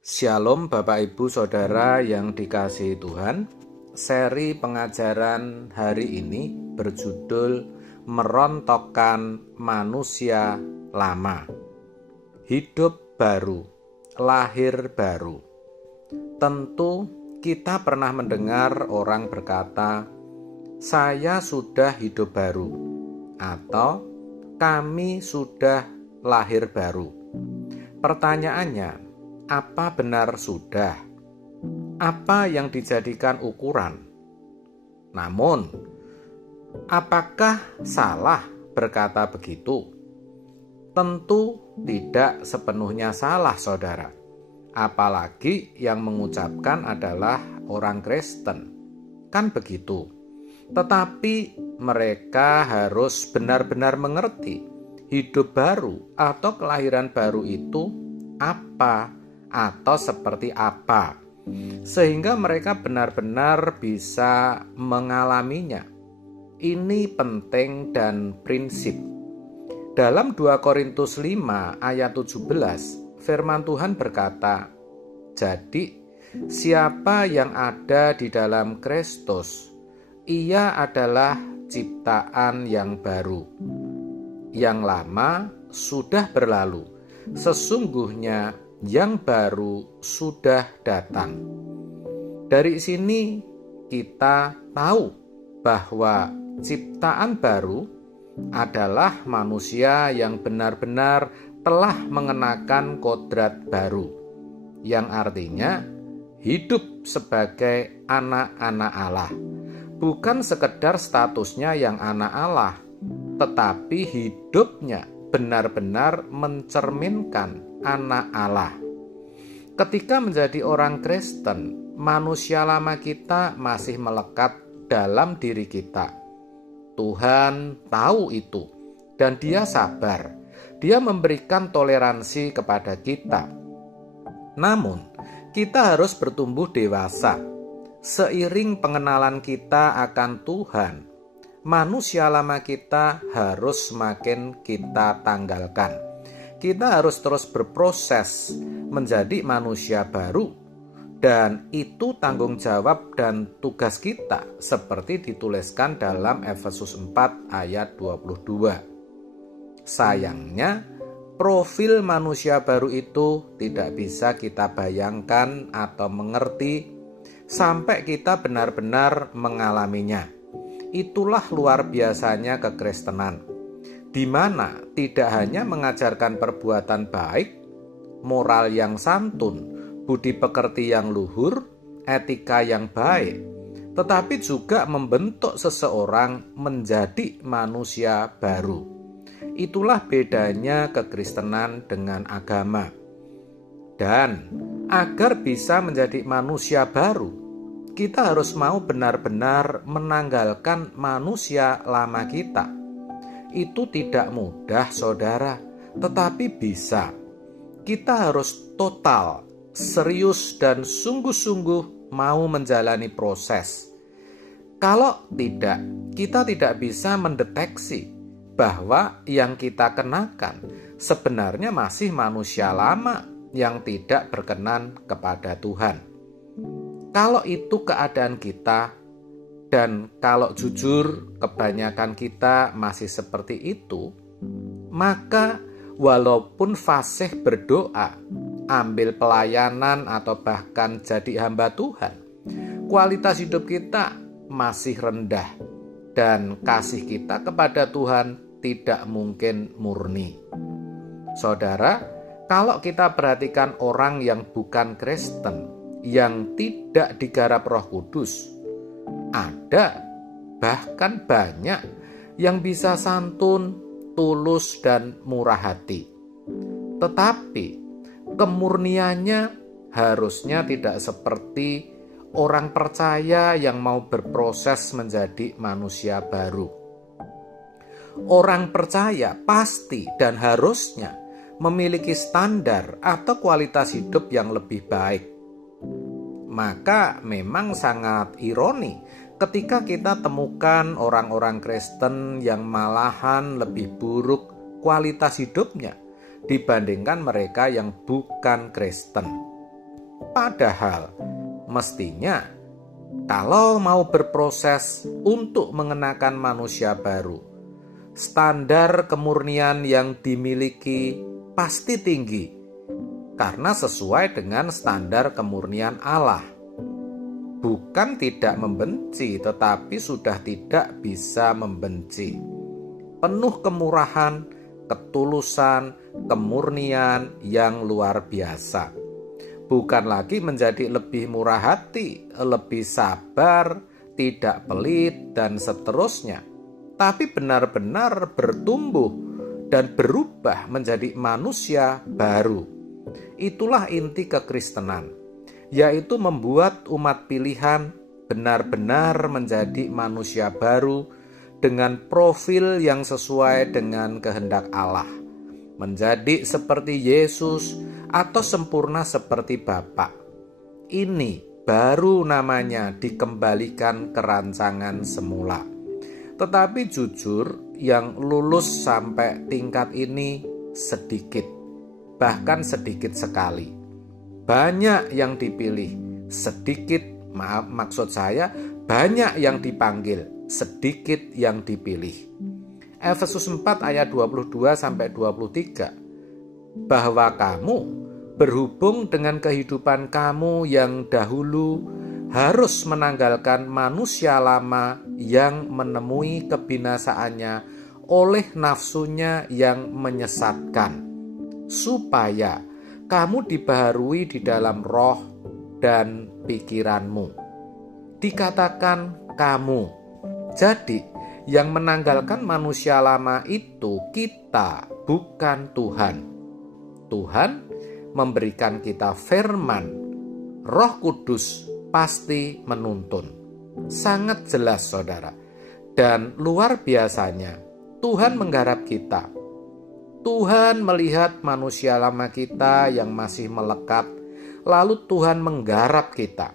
Shalom Bapak Ibu Saudara yang dikasihi Tuhan. Seri pengajaran hari ini berjudul Merontokkan Manusia Lama. Hidup baru, lahir baru. Tentu kita pernah mendengar orang berkata, "Saya sudah hidup baru," atau "Kami sudah lahir baru." Pertanyaannya, apa benar sudah? Apa yang dijadikan ukuran? Namun, apakah salah berkata begitu? Tentu tidak sepenuhnya salah, saudara. Apalagi yang mengucapkan adalah orang Kristen. Kan begitu. Tetapi mereka harus benar-benar mengerti hidup baru atau kelahiran baru itu apa atau seperti apa, sehingga mereka benar-benar bisa mengalaminya. Ini penting dan prinsip. Dalam 2 Korintus 5 ayat 17, firman Tuhan berkata, "Jadi siapa yang ada di dalam Kristus, ia adalah ciptaan yang baru. Yang lama sudah berlalu, sesungguhnya yang baru sudah datang." Dari sini kita tahu bahwa ciptaan baru adalah manusia yang benar-benar telah mengenakan kodrat baru, yang artinya hidup sebagai anak-anak Allah. Bukan sekedar statusnya yang anak Allah, tetapi hidupnya benar-benar mencerminkan anak Allah. Ketika menjadi orang Kristen, manusia lama kita masih melekat dalam diri kita. Tuhan tahu itu dan Dia sabar. Dia memberikan toleransi kepada kita. Namun, kita harus bertumbuh dewasa. Seiring pengenalan kita akan Tuhan, manusia lama kita harus semakin kita tanggalkan. Kita harus terus berproses menjadi manusia baru, dan itu tanggung jawab dan tugas kita seperti dituliskan dalam Efesus 4 ayat 22. Sayangnya, profil manusia baru itu tidak bisa kita bayangkan atau mengerti sampai kita benar-benar mengalaminya. Itulah luar biasanya kekristenan, di mana tidak hanya mengajarkan perbuatan baik, moral yang santun, budi pekerti yang luhur, etika yang baik, tetapi juga membentuk seseorang menjadi manusia baru. Itulah bedanya kekristenan dengan agama. Dan agar bisa menjadi manusia baru, kita harus mau benar-benar menanggalkan manusia lama kita. Itu tidak mudah, saudara, tetapi bisa. Kita harus total, serius, dan sungguh-sungguh mau menjalani proses. Kalau tidak, kita tidak bisa mendeteksi bahwa yang kita kenakan sebenarnya masih manusia lama yang tidak berkenan kepada Tuhan. Kalau itu keadaan kita, dan kalau jujur kebanyakan kita masih seperti itu, maka walaupun fasih berdoa, ambil pelayanan, atau bahkan jadi hamba Tuhan, kualitas hidup kita masih rendah dan kasih kita kepada Tuhan tidak mungkin murni. Saudara, kalau kita perhatikan orang yang bukan Kristen, yang tidak digarap Roh Kudus, ada bahkan banyak yang bisa santun, tulus, dan murah hati. Tetapi kemurniannya harusnya tidak seperti orang percaya yang mau berproses menjadi manusia baru. Orang percaya pasti dan harusnya memiliki standar atau kualitas hidup yang lebih baik. Maka memang sangat ironi ketika kita temukan orang-orang Kristen yang malahan lebih buruk kualitas hidupnya dibandingkan mereka yang bukan Kristen. Padahal mestinya kalau mau berproses untuk mengenakan manusia baru, standar kemurnian yang dimiliki pasti tinggi karena sesuai dengan standar kemurnian Allah. Bukan tidak membenci, tetapi sudah tidak bisa membenci. Penuh kemurahan, ketulusan, kemurnian yang luar biasa. Bukan lagi menjadi lebih murah hati, lebih sabar, tidak pelit, dan seterusnya. Tapi benar-benar bertumbuh dan berubah menjadi manusia baru. Itulah inti kekristenan, yaitu membuat umat pilihan benar-benar menjadi manusia baru dengan profil yang sesuai dengan kehendak Allah. Menjadi seperti Yesus atau sempurna seperti Bapa. Ini baru namanya dikembalikan ke rancangan semula. Tetapi jujur, yang lulus sampai tingkat ini sedikit, bahkan sedikit sekali. Banyak yang dipilih, sedikit, maksud saya banyak yang dipanggil, sedikit yang dipilih. Efesus 4 ayat 22-23, bahwa kamu berhubung dengan kehidupan kamu yang dahulu harus menanggalkan manusia lama yang menemui kebinasaannya oleh nafsunya yang menyesatkan, supaya kamu dibaharui di dalam roh dan pikiranmu. Dikatakan kamu. Jadi, yang menanggalkan manusia lama itu kita, bukan Tuhan. Tuhan memberikan kita firman. Roh Kudus pasti menuntun. Sangat jelas, saudara. Dan luar biasanya, Tuhan menggarap kita. Tuhan melihat manusia lama kita yang masih melekat, lalu Tuhan menggarap kita.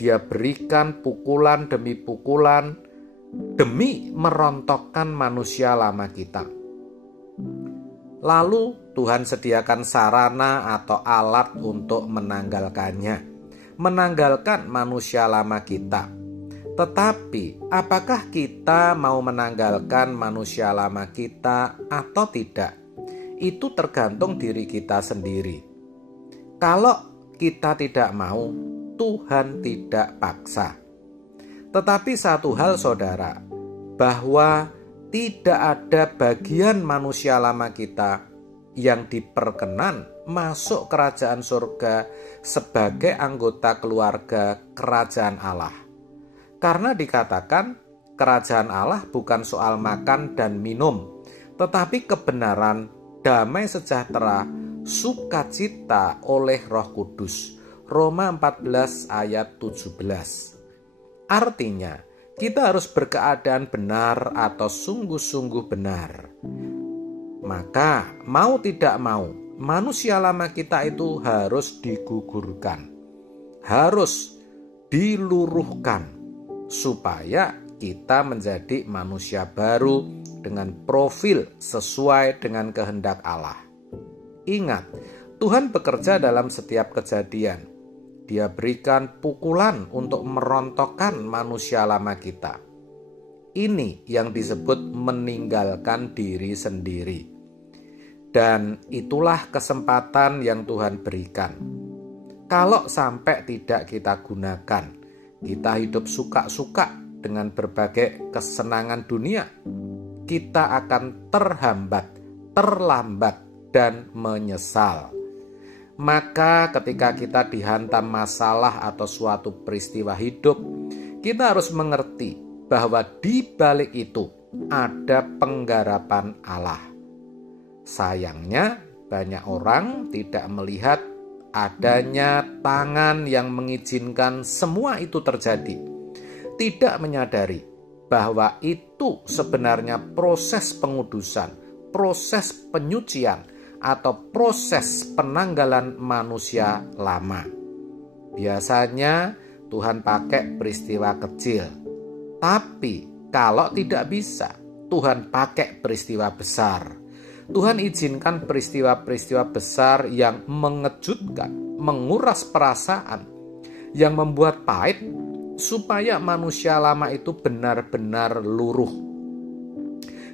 Dia berikan pukulan demi pukulan, demi merontokkan manusia lama kita. Lalu Tuhan sediakan sarana atau alat untuk menanggalkan manusia lama kita. Tetapi apakah kita mau menanggalkan manusia lama kita atau tidak? Itu tergantung diri kita sendiri. Kalau kita tidak mau, Tuhan tidak paksa. Tetapi satu hal, saudara, bahwa tidak ada bagian manusia lama kita yang diperkenan masuk kerajaan surga sebagai anggota keluarga kerajaan Allah. Karena dikatakan kerajaan Allah bukan soal makan dan minum, tetapi kebenaran, damai sejahtera, sukacita oleh Roh Kudus. Roma 14 ayat 17. Artinya, kita harus berkeadaan benar atau sungguh-sungguh benar. Maka, mau tidak mau, manusia lama kita itu harus digugurkan, harus diluruhkan, supaya kita menjadi manusia baru dengan profil sesuai dengan kehendak Allah. Ingat, Tuhan bekerja dalam setiap kejadian. Dia berikan pukulan untuk merontokkan manusia lama kita. Ini yang disebut meninggalkan diri sendiri. Dan itulah kesempatan yang Tuhan berikan. Kalau sampai tidak kita gunakan, kita hidup suka-suka dengan berbagai kesenangan dunia, kita akan terlambat, dan menyesal. Maka ketika kita dihantam masalah atau suatu peristiwa hidup, kita harus mengerti bahwa di balik itu ada penggarapan Allah. Sayangnya banyak orang tidak melihat adanya tangan yang mengizinkan semua itu terjadi. Tidak menyadari bahwa itu sebenarnya proses pengudusan, proses penyucian, atau proses penanggalan manusia lama. Biasanya Tuhan pakai peristiwa kecil. Tapi kalau tidak bisa, Tuhan pakai peristiwa besar. Tuhan izinkan peristiwa-peristiwa besar yang mengejutkan, menguras perasaan, yang membuat pahit, supaya manusia lama itu benar-benar luruh.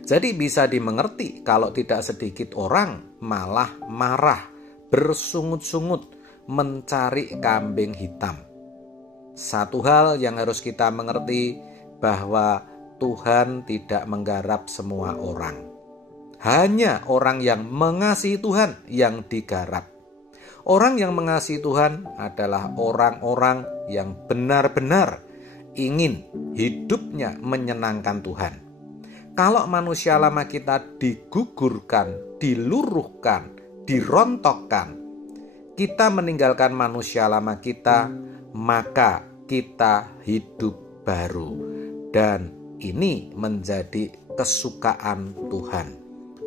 Jadi bisa dimengerti kalau tidak sedikit orang malah marah, bersungut-sungut, mencari kambing hitam. Satu hal yang harus kita mengerti, bahwa Tuhan tidak menggarap semua orang. Hanya orang yang mengasihi Tuhan yang digarap. Orang yang mengasihi Tuhan adalah orang-orang yang benar-benar ingin hidupnya menyenangkan Tuhan. Kalau manusia lama kita digugurkan, diluruhkan, dirontokkan, kita meninggalkan manusia lama kita, maka kita hidup baru. Dan ini menjadi kesukaan Tuhan.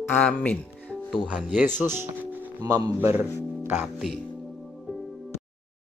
Amin. Tuhan Yesus memberkati.